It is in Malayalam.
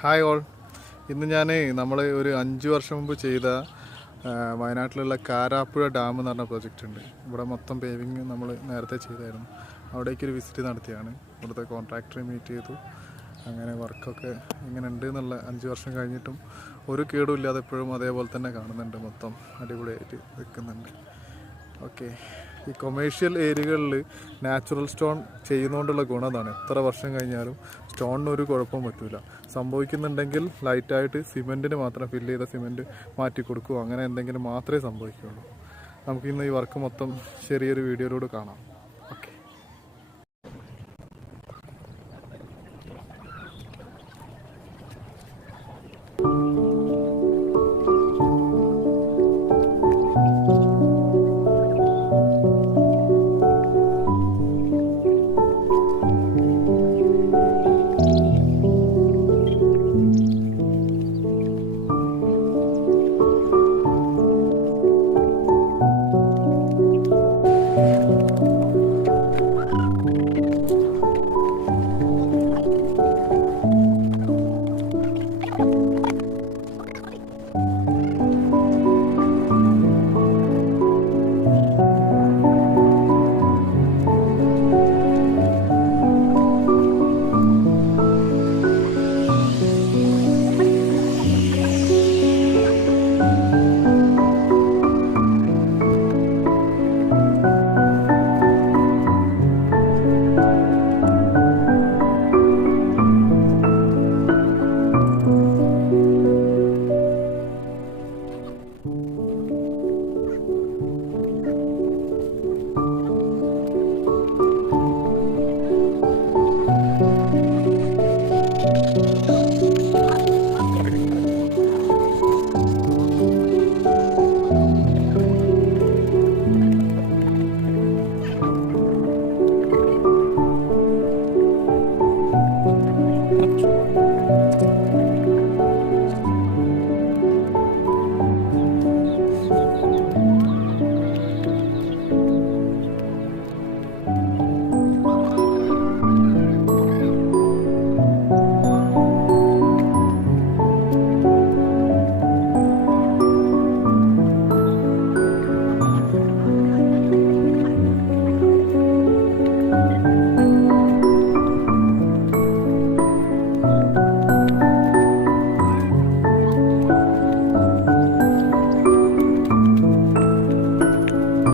Hi all. ഇന്ന് ഞാൻ നമ്മൾ ഒരു 5 വർഷം മുമ്പ് ചെയ്ത വയനാട്ടിലുള്ള കാരാപ്പുഴ ഡാം എന്ന് പറഞ്ഞ പ്രൊജക്റ്റ് ഉണ്ട്. ഇവിടെ മൊത്തം പേവിങ് നമ്മൾ നേരത്തെ ചെയ്തായിരുന്നു. അവിടേക്കൊരു വിസിറ്റ് നടത്തിയാണ്. ഇവിടുത്തെ കോൺട്രാക്ടറെ മീറ്റ് ചെയ്തു. അങ്ങനെ വർക്കൊക്കെ ഇങ്ങനെ ഉണ്ട് എന്നുള്ള 5 വർഷം കഴിഞ്ഞിട്ടും ഒരു കേടും ഇല്ലാതെ എപ്പോഴും അതേപോലെ തന്നെ കാണുന്നുണ്ട്. മൊത്തം അടിപൊളിയായിട്ട് നിൽക്കുന്നുണ്ട്. ഓക്കെ, ഈ കൊമേഴ്ഷ്യൽ ഏരിയകളിൽ നാച്ചുറൽ സ്റ്റോൺ ചെയ്യുന്നതുകൊണ്ടുള്ള ഗുണം അതാണ്. എത്ര വർഷം കഴിഞ്ഞാലും സ്റ്റോണിന് ഒരു കുഴപ്പവും പറ്റില്ല. സംഭവിക്കുന്നുണ്ടെങ്കിൽ ലൈറ്റായിട്ട് സിമെൻറ്റിന് മാത്രം ഫില്ല് ചെയ്ത സിമെൻറ്റ് മാറ്റി കൊടുക്കുകയോ അങ്ങനെ എന്തെങ്കിലും മാത്രമേ സംഭവിക്കുകയുള്ളൂ. നമുക്കിന്ന് ഈ വർക്ക് മൊത്തം ചെറിയൊരു വീഡിയോയിലൂടെ കാണാം.